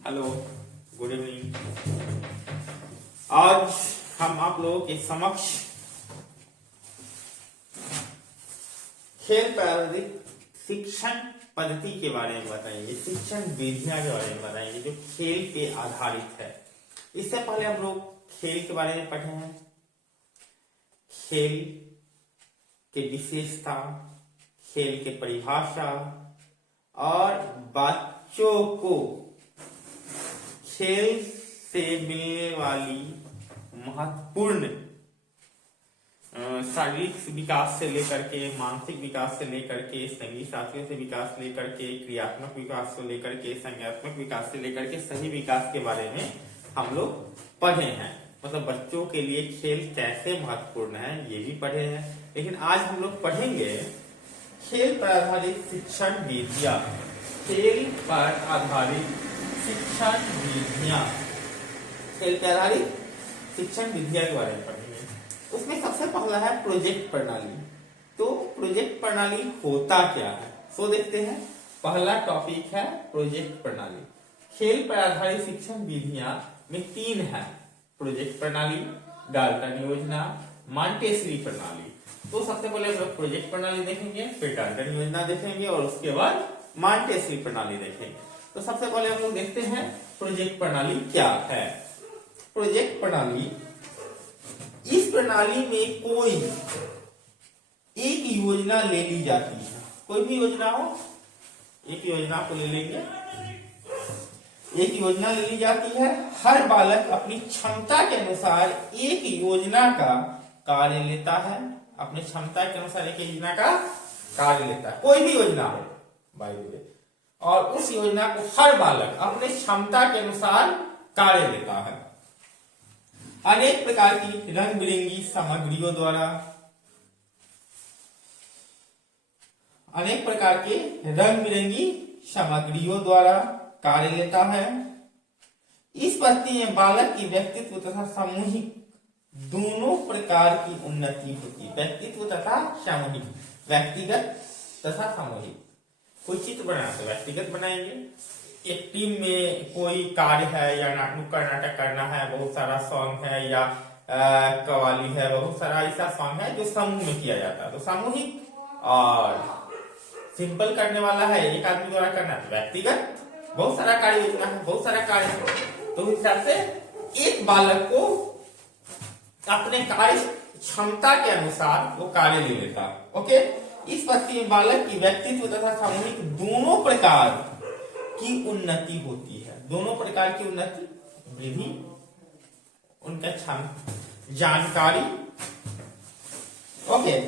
Hello, good evening. आज हम आप लोगों के समक्ष खेल प्रारंभिक शिक्षण पद्धति के बारे में बताएंगे, शिक्षण विधियां के बारे में बताएंगे जो खेल पे आधारित है। इससे पहले हम लोग खेल के बारे में पढ़े हैं, खेल के विशेषता, खेल के परिभाषा और बच्चों को खेल से मिलने वाली महत्वपूर्ण शारीरिक विकास से लेकर के मानसिक विकास से लेकर के संगीत शास्त्रीय से विकास लेकर के क्रियात्मक विकास से लेकर के संज्ञात्मक विकास से लेकर के सही विकास के बारे में हम लोग पढ़े हैं। मतलब बच्चों के लिए खेल कैसे महत्वपूर्ण है ये भी पढ़े हैं। लेकिन आज हम लोग पढ़ेंगे खेल पर आधारित शिक्षण विधियां। खेल पर आधारित शिक्षण विधियां, खेल पर आधारित शिक्षण विधियां के बारे में पढ़ेंगे। उसमें सबसे पहला है प्रोजेक्ट प्रणाली। तो प्रोजेक्ट प्रणाली होता क्या है सो देखते हैं। पहला टॉपिक है प्रोजेक्ट प्रणाली। खेल पर आधारित शिक्षण विधियां में तीन है, प्रोजेक्ट प्रणाली, डाल्टन योजना, मॉन्टेसरी प्रणाली। तो सबसे पहले हम लोग प्रोजेक्ट प्रणाली देखेंगे, फिर डाल्टन योजना देखेंगे और उसके बाद मॉन्टेसरी प्रणाली देखेंगे। तो सबसे पहले हम लोग देखते हैं प्रोजेक्ट प्रणाली क्या है। प्रोजेक्ट प्रणाली, इस प्रणाली में कोई एक योजना ले ली जाती है। कोई भी योजना हो, एक योजना को ले लेंगे, एक योजना ले ली जाती है। हर बालक अपनी क्षमता के अनुसार एक योजना का कार्य लेता है, अपनी क्षमता के अनुसार एक योजना का कार्य लेता है। कोई भी योजना हो बाय द वे, और उस योजना को हर बालक अपने क्षमता के अनुसार कार्य लेता है। अनेक प्रकार की रंग बिरंगी सामग्रियों द्वारा, अनेक प्रकार के रंग बिरंगी सामग्रियों द्वारा कार्य लेता है। इस पद्धति में बालक की व्यक्तित्व तथा सामूहिक दोनों प्रकार की उन्नति होती है। व्यक्तित्व तथा सामूहिक, व्यक्तिगत तथा सामूहिक। कोई चित्र बनाना तो व्यक्तिगत बनाएंगे, एक टीम में कोई कार्य है या नुक्कड़ नाटक करना है, बहुत सारा सॉन्ग है या कवाली है, बहुत सारा ऐसा सॉन्ग है जो समूह में किया जाता है तो सामूहिक। और सिंपल करने वाला है, एक आदमी द्वारा करना है व्यक्तिगत। बहुत सारा कार्य योजना है, बहुत सारा कार्य है, तो उस हिसाब से एक बालक को अपने कार्य क्षमता के अनुसार वो कार्य ले लेता। ओके, इस पद्धति में बालक की व्यक्तित्व तथा सामूहिक दोनों प्रकार की उन्नति होती है। दोनों प्रकार की उन्नति, विधि, उनका जानकारी, ओके,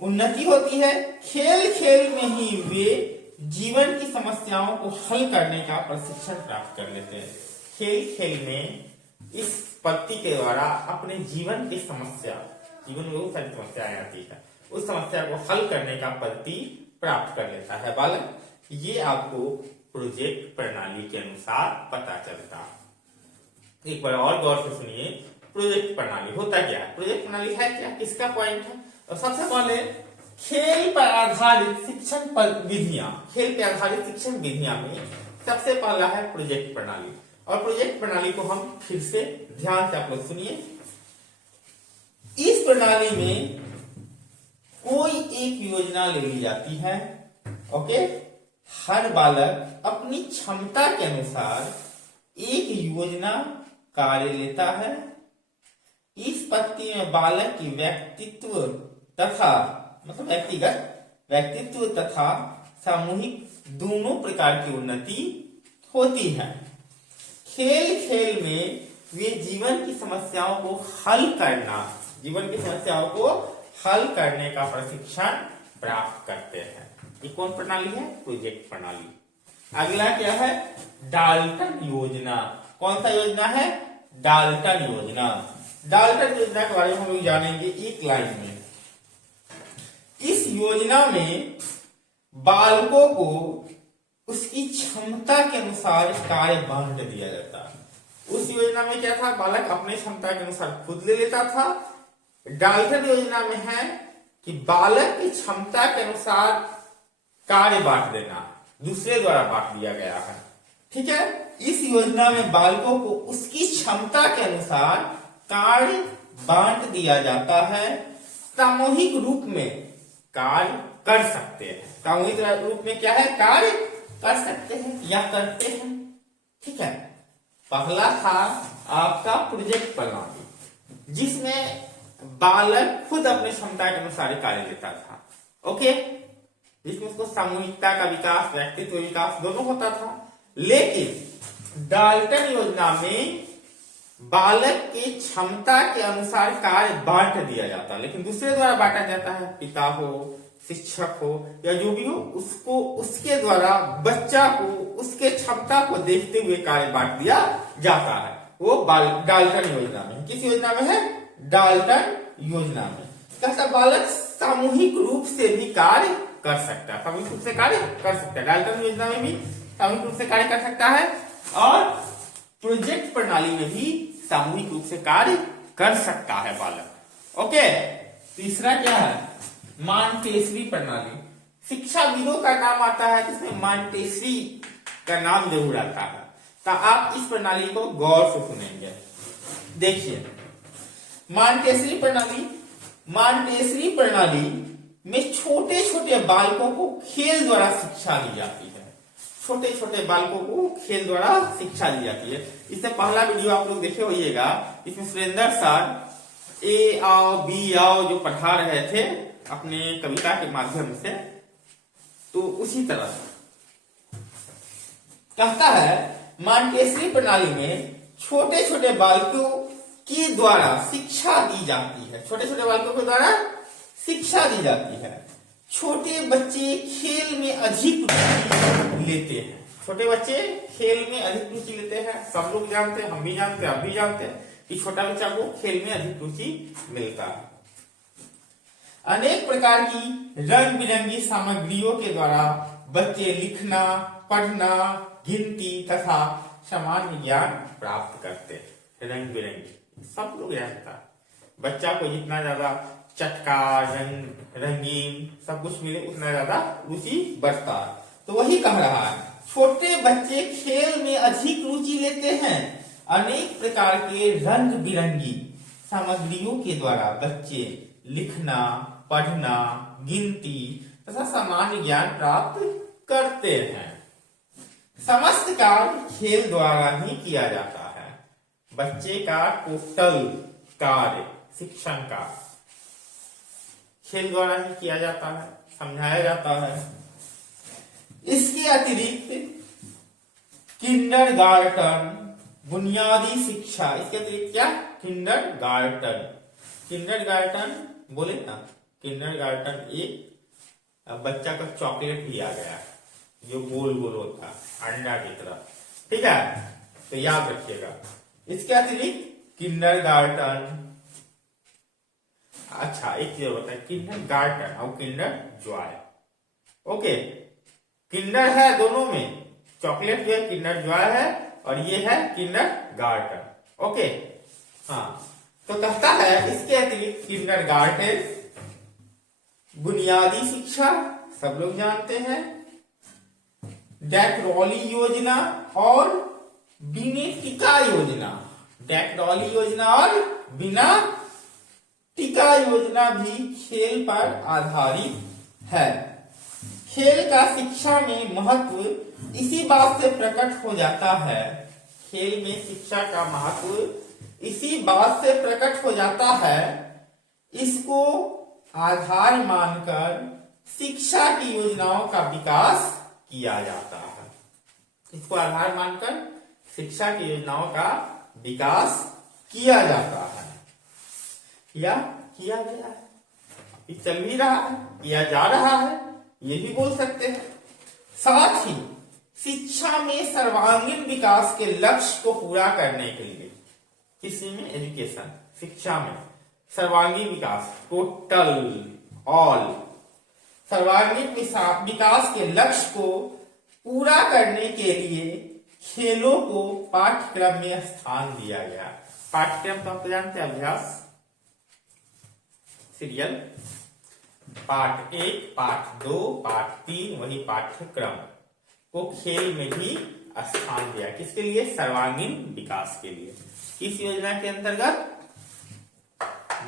उन्नति होती है। खेल खेल में ही वे जीवन की समस्याओं को हल करने का प्रशिक्षण प्राप्त कर लेते हैं। खेल खेल में इस पद्धति के द्वारा अपने जीवन की समस्या, जीवन में बहुत सारी समस्याएं आती है, उस समस्या को हल करने का पद्धति प्राप्त कर लेता है बालक। ये आपको प्रोजेक्ट प्रणाली के अनुसार पता चलता। एक बार और गौर से सुनिए, प्रोजेक्ट प्रणाली होता क्या है, प्रोजेक्ट प्रणाली है क्या, किसका पॉइंट है। तो सबसे पहले खेल पर आधारित शिक्षण विधियां, खेल पर आधारित शिक्षण विधियां में सबसे पहला है प्रोजेक्ट प्रणाली। और प्रोजेक्ट प्रणाली को हम फिर से ध्यान से आप लोग सुनिए। इस प्रणाली में कोई एक योजना ले ली जाती है। ओके, हर बालक अपनी क्षमता के अनुसार एक योजना कार्य लेता है। इस पद्धति में बालक की व्यक्तित्व तथा मतलब व्यक्तित्व तथा सामूहिक दोनों प्रकार की उन्नति होती है। खेल खेल में वे जीवन की समस्याओं को हल करना, जीवन की समस्याओं को हल करने का प्रशिक्षण प्राप्त करते हैं। ये कौन प्रणाली है, प्रोजेक्ट प्रणाली। अगला क्या है, डाल्टन योजना। कौन सा योजना है, डाल्टन योजना। डाल्टन योजना के बारे में हम लोग जानेंगे एक लाइन में। इस योजना में बालकों को उसकी क्षमता के अनुसार कार्य बांट दिया जाता है। उस योजना में क्या था, बालक अपने क्षमता के अनुसार खुद ले लेता था। डाल्टन योजना में है कि बालक की क्षमता के अनुसार कार्य बांट देना, दूसरे द्वारा बांट दिया गया है। ठीक है, इस योजना में बालकों को उसकी क्षमता के अनुसार कार्य बांट दिया जाता है। सामूहिक रूप में कार्य कर सकते हैं। सामूहिक रूप में क्या है? कार्य कर सकते हैं या करते हैं। ठीक है। पहला था आपका प्रोजेक्ट प्रणाली, जिसमें बालक खुद अपनी क्षमता के अनुसार कार्य लेता था। ओके, जिसमें उसको सामूहिकता का विकास, व्यक्तित्व विकास दोनों होता था। लेकिन डाल्टन योजना में बालक की क्षमता के अनुसार कार्य बांट दिया जाता है, लेकिन दूसरे द्वारा बांटा जाता है। पिता हो, शिक्षक हो या जो भी हो, उसको उसके द्वारा बच्चा को उसके क्षमता को देखते हुए कार्य बांट दिया जाता है। वो डाल्टन योजना में। किस योजना में है? डाल्टन योजना में। कहता बालक सामूहिक रूप से भी कार्य कर सकता है। सामूहिक रूप से कार्य कर सकता है। डाल्टन योजना में भी सामूहिक रूप से कार्य कर सकता है और प्रोजेक्ट प्रणाली में भी सामूहिक रूप से कार्य कर सकता है बालक। ओके। तीसरा क्या है? मॉन्टेसरी प्रणाली। शिक्षाविदों का नाम आता है जिसमें मॉन्टेसरी का नाम जरूर आता है, तो आप इस प्रणाली को गौर से सुनेंगे। देखिए, मॉन्टेसरी प्रणाली में छोटे छोटे बालकों को खेल द्वारा शिक्षा दी जाती है। छोटे छोटे बालकों को खेल द्वारा शिक्षा दी जाती है। इससे पहला वीडियो आप लोग देखे होइएगा, इसमें सुरेंद्र सर ए आओ बी आओ जो पढ़ा रहे थे अपने कविता के माध्यम से, तो उसी तरह कहता है मॉन्टेसरी प्रणाली में छोटे छोटे बालकों के द्वारा शिक्षा दी जाती है। छोटे छोटे बालकों के द्वारा शिक्षा दी जाती है। छोटे बच्चे खेल में अधिक रुचि लेते हैं। छोटे बच्चे खेल में अधिक रुचि लेते हैं। सब लोग जानते हैं, हम भी जानते हैं, आप भी जानते हैं कि छोटा बच्चा को खेल में अधिक रुचि मिलता है। अनेक प्रकार की रंग बिरंगी सामग्रियों के द्वारा बच्चे लिखना, पढ़ना, गिनती तथा सामान्य ज्ञान प्राप्त करते हैं। रंग बिरंगी सब लोग जानता है। बच्चा को जितना ज्यादा चटकार, रंगीन सब कुछ मिले उतना ज्यादा रुचि बढ़ता है। तो वही कह रहा है, छोटे बच्चे खेल में अधिक रुचि लेते हैं। अनेक प्रकार के रंग बिरंगी सामग्रियों के द्वारा बच्चे लिखना, पढ़ना, गिनती तथा सामान्य ज्ञान प्राप्त करते हैं। समस्त कार्य खेल द्वारा ही किया जाता है। बच्चे का टोटल कार्य शिक्षण का खेल द्वारा ही किया जाता है, समझाया जाता है। इसके अतिरिक्त किंडरगार्टन बुनियादी शिक्षा, इसके अतिरिक्त क्या? किंडरगार्टन बोले ना, किंडरगार्टन एक बच्चा का चॉकलेट भी आ गया जो गोल गोल होता है अंडा की तरह। ठीक है, तो याद रखिएगा। इसके अतिरिक्त किंडरगार्टन, अच्छा एक चीज होता है किंडरगार्टन और किंडर जॉय। ओके, किंडर है दोनों में, चॉकलेट जो है किंडर जॉय है और ये है किंडरगार्टन। ओके, हाँ, तो कहता है इसके अतिरिक्त किंडरगार्टन बुनियादी शिक्षा सब लोग जानते हैं, डैकरॉली योजना और बिना टीका योजना। डैकरॉली योजना और बिना टीका योजना भी खेल पर आधारित है। खेल का शिक्षा में महत्व इसी बात से प्रकट हो जाता है, खेल में शिक्षा का महत्व इसी बात से प्रकट हो जाता है, इसको आधार मानकर शिक्षा की योजनाओं का विकास किया जाता है। इसको आधार मानकर शिक्षा की योजनाओं का विकास किया जाता है या किया गया है, अभी चल भी रहा है, किया जा रहा है, ये भी बोल सकते हैं। साथ ही शिक्षा में सर्वांगीण विकास के लक्ष्य को पूरा करने के लिए, किसी में एजुकेशन शिक्षा में सर्वांगीण विकास, टोटल ऑल सर्वांगीण विकास के लक्ष्य को पूरा करने के लिए खेलों को पाठ्यक्रम में स्थान दिया गया। पाठ्यक्रम तो आप जानते हैं, अभ्यास सीरियल पाठ 1, पाठ 2, पाठ 3, वही पाठ्यक्रम को खेल में भी स्थान दिया। किसके लिए? सर्वांगीण विकास के लिए। किस योजना के अंतर्गत?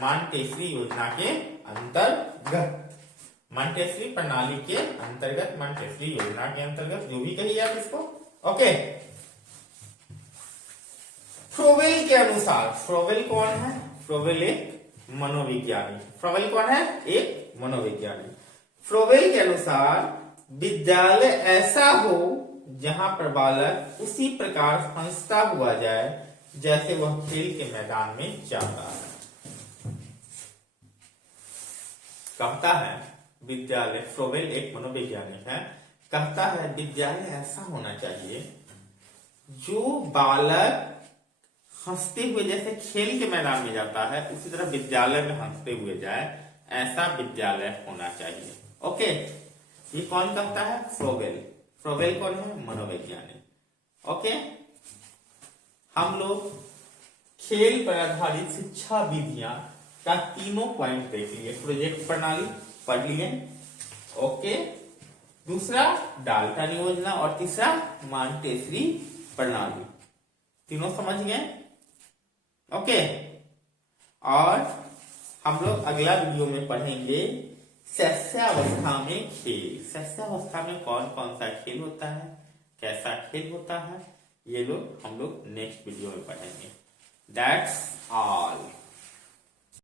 मांटेसरी योजना के अंतर्गत, मांटेसरी प्रणाली के अंतर्गत, मांटेसरी योजना के अंतर्गत, जो भी कहिए आप इसको। ओके। फ्रोवेल के अनुसार, फ्रोवेल कौन है? फ्रोवेल एक मनोविज्ञानी। फ्रोवेल कौन है? एक मनोविज्ञानी। फ्रोवेल के अनुसार विद्यालय ऐसा हो जहां पर बालक उसी प्रकार हंसता हुआ जाए जैसे वह खेल के मैदान में जाता है। कहता है विद्यालय, फ्रोवेल एक मनोवैज्ञानिक है, कहता है विद्यालय ऐसा होना चाहिए जो बालक हंसते हुए जैसे खेल के मैदान में जाता है उसी तरह विद्यालय में हंसते हुए जाए, ऐसा विद्यालय होना चाहिए। ओके, ये कौन कहता है? फ्रोवेल। फ्रोवेल कौन है? मनोवैज्ञानिक। ओके, हम लोग खेल पर आधारित शिक्षा विधियां का तीनों पॉइंट देख लिए। प्रोजेक्ट प्रणाली पढ़ लिए। ओके, दूसरा डाल्टन योजना और तीसरा मांटेसरी प्रणाली, तीनों समझ गए। ओके, और हम लोग अगला वीडियो में पढ़ेंगे शैशवावस्था में खेल। शैशवावस्था में कौन कौन सा खेल होता है, कैसा खेल होता है, ये लोग हम लोग नेक्स्ट वीडियो में पढ़ेंगे। That's all.